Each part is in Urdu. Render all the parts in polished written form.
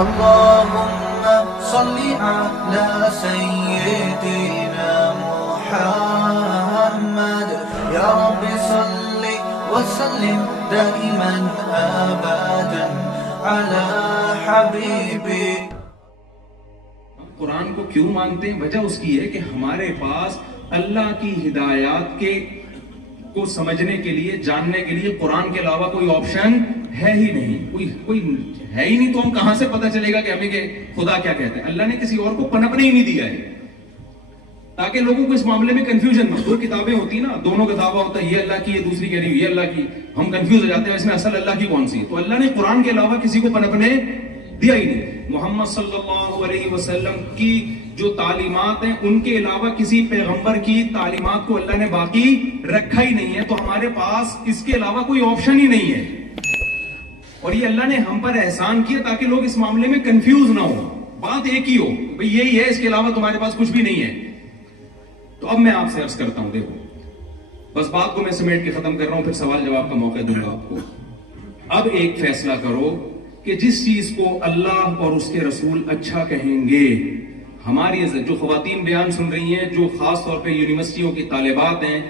اللهم صل على سيدنا محمد يا رب صل وسلم دائما ابدا على حبيبي. قرآن کو کیوں مانتے ہیں؟ وجہ اس کی ہے کہ ہمارے پاس اللہ کی ہدایات کے کو سمجھنے کے لیے، جاننے کے لیے قرآن کے علاوہ کوئی آپشن ہے ہی نہیں، کوئی ہے ہی نہیں. تو ہم کہاں سے پتہ چلے گا کہ ہمیں کہ خدا کیا کہتا ہے؟ اللہ نے کسی اور کو پنپنے ہی نہیں دیا ہے تاکہ لوگوں کو اس معاملے میں کنفیوژن نہ. دو کتابیں ہوتی نا، دونوں کتابیں ہوتا ہے، یہ اللہ کی ہے، دوسری کہہ رہی ہے یہ اللہ کی. ہم کنفیوز ہو جاتے ہیں اس میں اصل اللہ کی کون سی ہے. تو اللہ نے قرآن کے علاوہ کسی کو پنپنے دیا ہی نہیں. محمد صلی اللہ علیہ وسلم کی جو تعلیمات ہیں ان کے علاوہ کسی پیغمبر کی تعلیمات کو اللہ نے باقی رکھا ہی نہیں ہے. تو ہمارے پاس اس کے علاوہ کوئی آپشن ہی نہیں ہے. اور یہ اللہ نے ہم پر احسان کیا تاکہ لوگ اس معاملے میں کنفیوز نہ ہو. بات ایک ہی ہو، بھئی یہی ہے، اس کے علاوہ تمہارے پاس کچھ بھی نہیں ہے. تو اب میں آپ سے عرض کرتا ہوں، دیکھو بس بات کو میں سمیٹ کے ختم کر رہا ہوں، پھر سوال جواب کا موقع دوں گا آپ کو. اب ایک فیصلہ کرو کہ جس چیز کو اللہ اور اس کے رسول اچھا کہیں گے، ہماری عزت، جو خواتین بیان سن رہی ہیں، جو خاص طور پہ یونیورسٹیوں کی طالبات ہیں،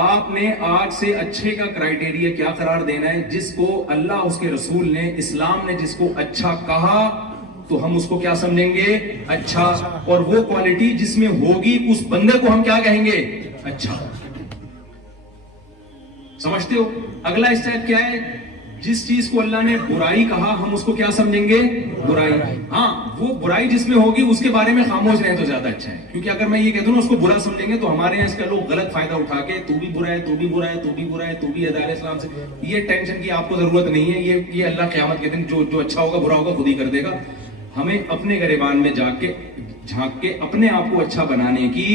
آپ نے آج سے اچھے کا کرائیٹیریا کیا قرار دینا ہے؟ جس کو اللہ اس کے رسول نے، اسلام نے جس کو اچھا کہا تو ہم اس کو کیا سمجھیں گے؟ اچھا. اور وہ کوالٹی جس میں ہوگی اس بندے کو ہم کیا کہیں گے؟ اچھا. سمجھتے ہو؟ اگلا اسٹیپ کیا ہے؟ جس چیز کو اللہ نے برائی کہا ہم اس کو کیا سمجھیں گے؟ برائی. ہاں، وہ برائی جس میں ہوگی اس کے بارے میں خاموش رہیں تو زیادہ اچھا ہے. کیونکہ اگر میں یہ کہہ دوں نا اس کو برا سمجھیں گے تو ہمارے یہاں اس کا لوگ غلط فائدہ اٹھا کے تو بھی برا ہے، تو بھی برا ہے، تو بھی برا ہے، تو بھی ادارے اسلام سے. یہ ٹینشن کی آپ کو ضرورت نہیں ہے. یہ اللہ قیامت کے دن جو اچھا ہوگا برا ہوگا خود ہی کر دے گا. ہمیں اپنے گریبان میں جھانک کے اپنے آپ کو اچھا بنانے کی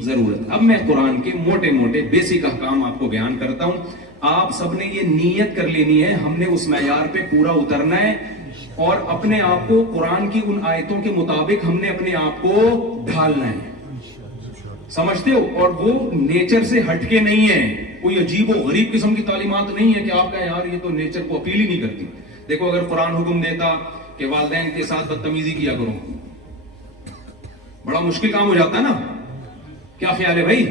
ضرورت. اب میں قرآن کے موٹے موٹے بیسک احکام آپ کو بیان کرتا ہوں. آپ سب نے یہ نیت کر لینی ہے، ہم نے اس معیار پہ پورا اترنا ہے اور اپنے آپ کو قرآن کی ان آیتوں کے مطابق ہم نے اپنے آپ کو ڈھالنا ہے. سمجھتے ہو؟ اور وہ نیچر سے ہٹ کے نہیں ہے، کوئی عجیب و غریب قسم کی تعلیمات نہیں ہے کہ آپ کہیں یار یہ تو نیچر کو اپیل ہی نہیں کرتی. دیکھو اگر قرآن حکم دیتا کہ والدین کے ساتھ بدتمیزی کیا کرو، بڑا مشکل کام ہو جاتا نا. کیا خیال ہے بھائی؟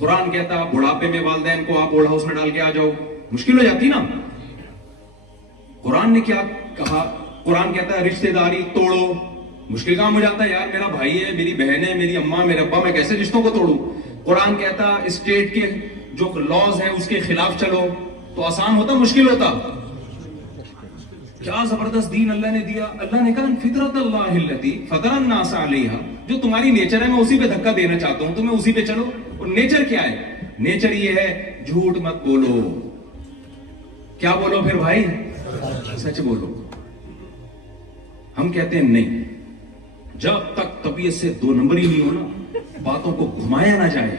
قرآن کہتا بڑھاپے میں والدین کو آپ اوڑھ ہاؤس میں ڈال کے آ جاؤ، مشکل ہو جاتی نا. قرآن نے کیا کہا؟ قرآن کہتا ہے رشتہ داری توڑو، مشکل کام ہو جاتا ہے. یار میرا بھائی ہے، میری بہن ہے، میری اماں، میرے ابا، میں کیسے رشتوں کو توڑوں؟ قرآن کہتا اسٹیٹ کے جو لاز ہیں اس کے خلاف چلو، تو آسان ہوتا مشکل ہوتا؟ کیا زبردست دین اللہ نے دیا. اللہ نے کہا فطرت اللہ التی فطر الناس علیہا، جو تمہاری نیچر ہے میں اسی پہ دھکا دینا چاہتا ہوں، تمہیں اسی پہ چلو. اور نیچر کیا ہے؟ نیچر یہ ہے جھوٹ مت بولو. کیا بولو پھر بھائی؟ سچ بولو. ہم کہتے ہیں نہیں، جب تک طبیعت سے دو نمبر ہی نہیں ہو نا، باتوں کو گھمایا نہ جائے،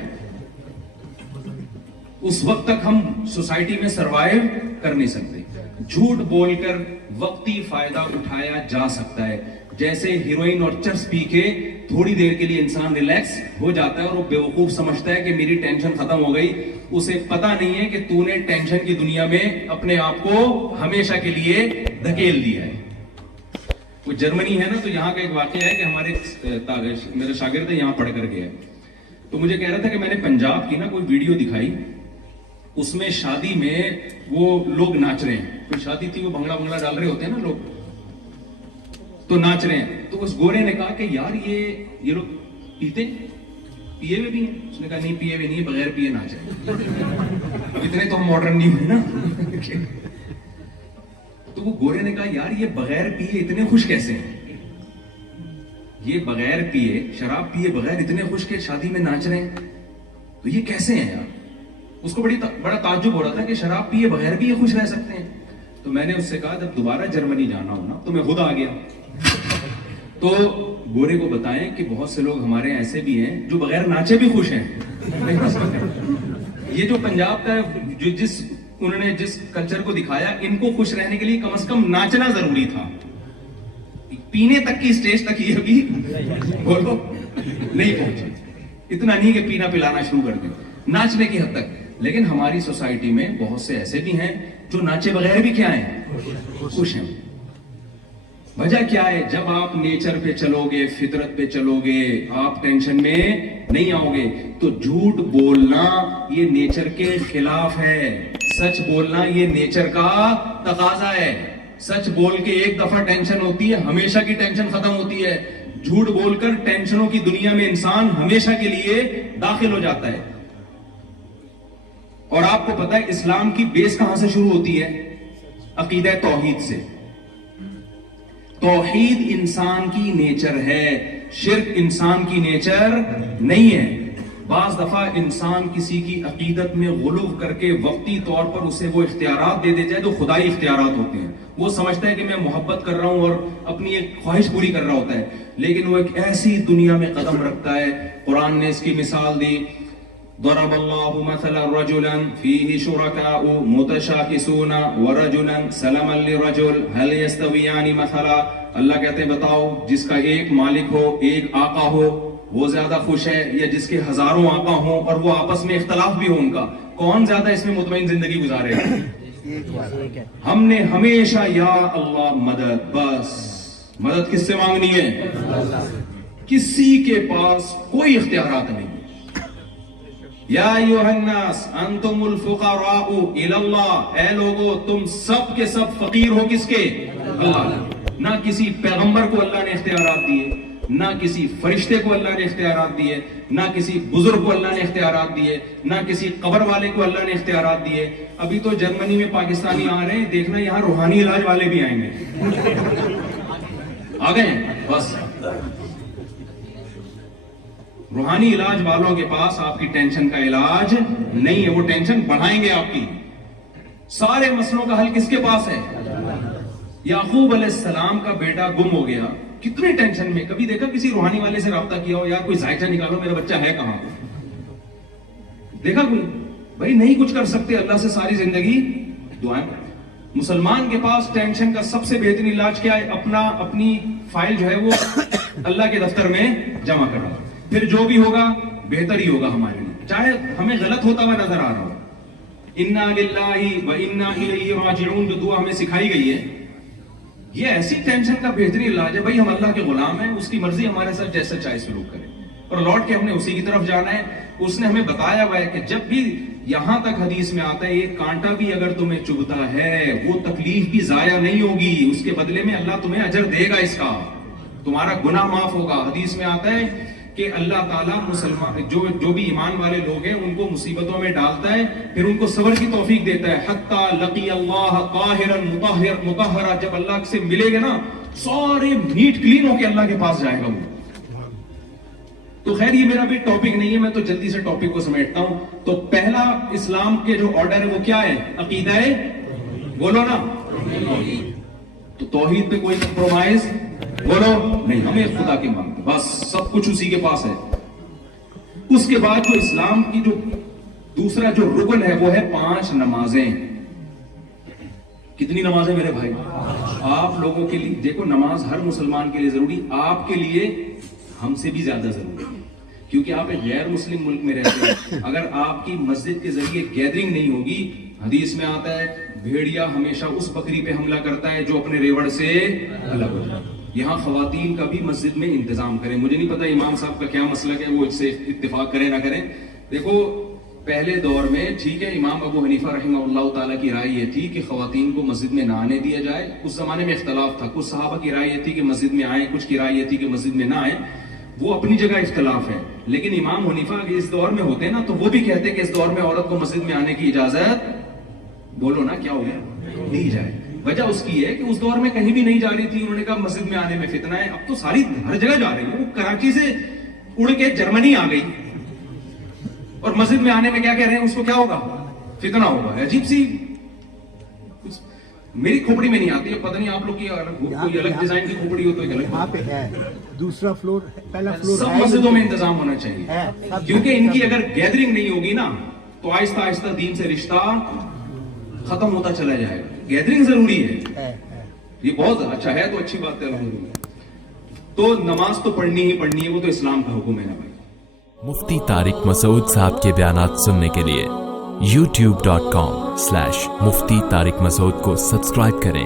اس وقت تک ہم سوسائٹی میں سروائیو کر نہیں سکتے. جھوٹ بول کر وقتی فائدہ اٹھایا جا سکتا ہے. جیسے ہیروئن اور چرس پی کے تھوڑی دیر کے لیے انسان ریلیکس ہو جاتا ہے اور وہ بیوقوف سمجھتا ہے کہ میری ٹینشن ختم ہو گئی. اسے پتا نہیں ہے کہ تو نے ٹینشن کی دنیا میں اپنے آپ کو ہمیشہ کے لیے دھکیل دیا ہے. وہ جرمنی ہے نا، تو یہاں کا ایک واقعہ ہے کہ ہمارے میرے شاگرد یہاں پڑھ کر گیا، تو مجھے کہہ رہا تھا کہ میں نے پنجاب کی نا کوئی ویڈیو دکھائی، اس میں شادی میں وہ لوگ ناچ رہے ہیں. کوئی شادی تھی، وہ بھنگڑا ڈال رہے ہوتے ہیں نا لوگ، تو ناچ رہے ہیں. تو اس گورے نے کہا کہ یار یہ لوگ پیتے پیے ہوئے بھی ہیں؟ اس نے کہا نہیں پیے ہوئے نہیں، بغیر پیے ناچ رہے ہیں. اب اتنے تو ہم ماڈرن نہیں ہوئے نا. تو وہ گورے نے کہا یار یہ بغیر پیے اتنے خوش کیسے ہیں؟ یہ بغیر پیے، شراب پیے بغیر اتنے خوش کہ شادی میں ناچ رہے ہیں، تو یہ کیسے ہیں یار؟ اس کو بڑا تعجب ہو رہا تھا کہ شراب پیے بغیر بھی یہ خوش رہ سکتے ہیں. تو میں نے اس سے کہا جب دوبارہ جرمنی جانا ہو نا تو میں خود آ گیا. تو گورے کو بتائیں کہ بہت سے لوگ ہمارے ایسے بھی ہیں جو بغیر ناچے بھی خوش ہیں. یہ جو پنجاب کا انہوں نے جس کلچر کو دکھایا، ان کو خوش رہنے کے لیے کم از کم ناچنا ضروری تھا. پینے تک کی سٹیج تک یہ ابھی بولو نہیں پہنچے. اتنا نہیں کہ پینا پلانا شروع کر دیں، ناچنے کی حد تک. لیکن ہماری سوسائٹی میں بہت سے ایسے بھی ہیں جو ناچے بغیر بھی کیا ہیں، خوش ہیں. وجہ کیا ہے؟ جب آپ نیچر پہ چلو گے، فطرت پہ چلو گے، آپ ٹینشن میں نہیں آؤ گے. تو جھوٹ بولنا یہ نیچر کے خلاف ہے، سچ بولنا یہ نیچر کا تقاضا ہے. سچ بول کے ایک دفعہ ٹینشن ہوتی ہے، ہمیشہ کی ٹینشن ختم ہوتی ہے. جھوٹ بول کر ٹینشنوں کی دنیا میں انسان ہمیشہ کے لیے داخل ہو جاتا ہے. اور آپ کو پتا ہے اسلام کی بیس کہاں سے شروع ہوتی ہے؟ عقیدہ توحید سے. توحید انسان کی نیچر ہے، شرک انسان کی نیچر نہیں ہے. بعض دفعہ انسان کسی کی عقیدت میں غلو کر کے وقتی طور پر اسے وہ اختیارات دے جائے جو خدائی اختیارات ہوتے ہیں. وہ سمجھتا ہے کہ میں محبت کر رہا ہوں اور اپنی ایک خواہش پوری کر رہا ہوتا ہے، لیکن وہ ایک ایسی دنیا میں قدم رکھتا ہے. قرآن نے اس کی مثال دی، ضرب اللہ مثلا رجلا فیہ شرکاء متشاکسون ورجلا سلما لرجل هل یستویان مثلا. اللہ کہتے ہیں بتاؤ، جس کا ایک مالک ہو، ایک آقا ہو، وہ زیادہ خوش ہے یا جس کے ہزاروں آقا ہوں اور وہ آپس میں اختلاف بھی ہو ان کا، کون زیادہ اس میں مطمئن زندگی گزارے گا؟ ہم نے ہمیشہ یا اللہ مدد، بس مدد کس سے مانگنی ہے؟ کسی کے پاس کوئی اختیارات نہیں. یا ایھا الناس انتم الفقراء الی اللہ، اے لوگو تم سب کے سب فقیر ہو کس کے؟ اللہ. نہ کسی پیغمبر کو اللہ نے اختیارات دیے، نہ کسی فرشتے کو اللہ نے اختیارات دیے، نہ کسی بزرگ کو اللہ نے اختیارات دیے، نہ کسی قبر والے کو اللہ نے اختیارات دیے. ابھی تو جرمنی میں پاکستانی آ رہے ہیں، دیکھنا یہاں روحانی علاج والے بھی آئیں گے. آ گئے ہیں بس. روحانی علاج والوں کے پاس آپ کی ٹینشن کا علاج نہیں ہے، وہ ٹینشن بڑھائیں گے آپ کی. سارے مسئلوں کا حل کس کے پاس ہے؟ یعقوب علیہ السلام کا بیٹا گم ہو گیا، کتنی ٹینشن میں. کبھی دیکھا کسی روحانی والے سے رابطہ کیا ہو، یار کوئی ذائچہ نکالو میرا بچہ ہے کہاں؟ دیکھا کوئی؟ بھائی نہیں کچھ کر سکتے، اللہ سے ساری زندگی دعائیں. مسلمان کے پاس ٹینشن کا سب سے بہترین علاج کیا ہے؟ اپنی فائل جو ہے وہ اللہ کے دفتر میں جمع کرنا. پھر جو بھی ہوگا بہتر ہی ہوگا ہمارے لیے، چاہے ہمیں غلط ہوتا ہوا نظر آ رہا ہو. انا للہ و انا الیہ راجعون جو دعا ہمیں سکھائی گئی ہے، یہ ایسی ٹینشن کا بہترین علاج ہے. بھائی ہم اللہ کے غلام ہیں، اس کی مرضی ہمارے ساتھ جیسا چاہے سلوک کرے، اور لوٹ کے ہم نے اسی کی طرف جانا ہے. اس نے ہمیں بتایا ہوا ہے کہ جب بھی یہاں تک حدیث میں آتا ہے ایک کانٹا بھی اگر تمہیں چبھتا ہے وہ تکلیف بھی ضائع نہیں ہوگی، اس کے بدلے میں اللہ تمہیں اجر دے گا، اس کا تمہارا گناہ معاف ہوگا. حدیث میں آتا ہے کہ اللہ تعالیٰ مسلمان جو بھی ایمان والے لوگ ہیں ان کو مصیبتوں میں ڈالتا ہے، پھر ان کو صبر کی توفیق دیتا ہے. حتی لقی اللہ طاہرا مطہرا، جب اللہ سے ملے گا نا سارے نیٹ کلین ہو کے اللہ کے پاس جائے گا وہ. تو خیر یہ میرا بھی ٹاپک نہیں ہے، میں تو جلدی سے ٹاپک کو سمیٹتا ہوں. تو پہلا اسلام کے جو آرڈر ہے وہ کیا ہے؟ عقیدہ ہے، بولو نا. تو توحید پہ کوئی کمپرومائز بولو نہیں، ہمیں خدا کے مانتے، بس سب کچھ اسی کے پاس ہے. اس کے بعد جو اسلام کی جو دوسرا جو رکن ہے وہ ہے 5 نمازیں. کتنی نمازیں میرے بھائی؟ آپ لوگوں کے لیے دیکھو، نماز ہر مسلمان کے لیے ضروری، آپ کے لیے ہم سے بھی زیادہ ضروری ہے، کیونکہ آپ ایک غیر مسلم ملک میں رہتے ہیں. اگر آپ کی مسجد کے ذریعے گیدرنگ نہیں ہوگی، حدیث میں آتا ہے بھیڑیا ہمیشہ اس بکری پہ حملہ کرتا ہے جو اپنے ریوڑ سے الگ ہو جائے. یہاں خواتین کا بھی مسجد میں انتظام کریں. مجھے نہیں پتا امام صاحب کا کیا مسلک ہے، وہ اس سے اتفاق کریں نہ کریں. دیکھو پہلے دور میں ٹھیک ہے، امام ابو حنیفہ رحمہ اللہ تعالیٰ کی رائے یہ تھی کہ خواتین کو مسجد میں نہ آنے دیا جائے. اس زمانے میں اختلاف تھا، کچھ صحابہ کی رائے یہ تھی کہ مسجد میں آئیں، کچھ کی رائے یہ تھی کہ مسجد میں نہ آئیں. وہ اپنی جگہ اختلاف ہے، لیکن امام حنیفہ اس دور میں ہوتے نا تو وہ بھی کہتے کہ اس دور میں عورت کو مسجد میں آنے کی اجازت، بولو نا کیا ہو گیا، دی جائے. وجہ اس کی ہے کہ اس دور میں کہیں بھی نہیں جا رہی تھی، انہوں نے کہا مسجد میں آنے میں فتنہ ہے. اب تو ساری ہر جگہ جا رہی ہے. وہ کراچی سے اڑ کے جرمنی آ گئی اور مسجد میں آنے میں کیا کہہ رہے ہیں، اس کو کیا ہوگا، فتنہ ہوگا. عجیب سی، میری کھوپڑی میں نہیں آتی ہے، پتہ نہیں آپ لوگ کی کوئی الگ ڈیزائن کی کھوپڑی ہو تو ایک الگ. وہاں پہ ہے دوسرا فلور، پہلا فلور سب مسجدوں میں انتظام ہونا چاہیے، کیونکہ ان کی اگر گیدرنگ نہیں ہوگی نا تو آہستہ آہستہ دین سے رشتہ ختم ہوتا چلا جائے گا. گیدرنگ ضروری ہے، یہ بہت اچھا ہے، تو اچھی بات ہے الحمدللہ. تو نماز تو پڑھنی ہی پڑھنی ہے، وہ تو اسلام کا حکم ہے نا بھائی. مفتی طارق مسعود صاحب کے بیانات سننے کے لیے youtube.com/مفتی طارق مسعود کو سبسکرائب کریں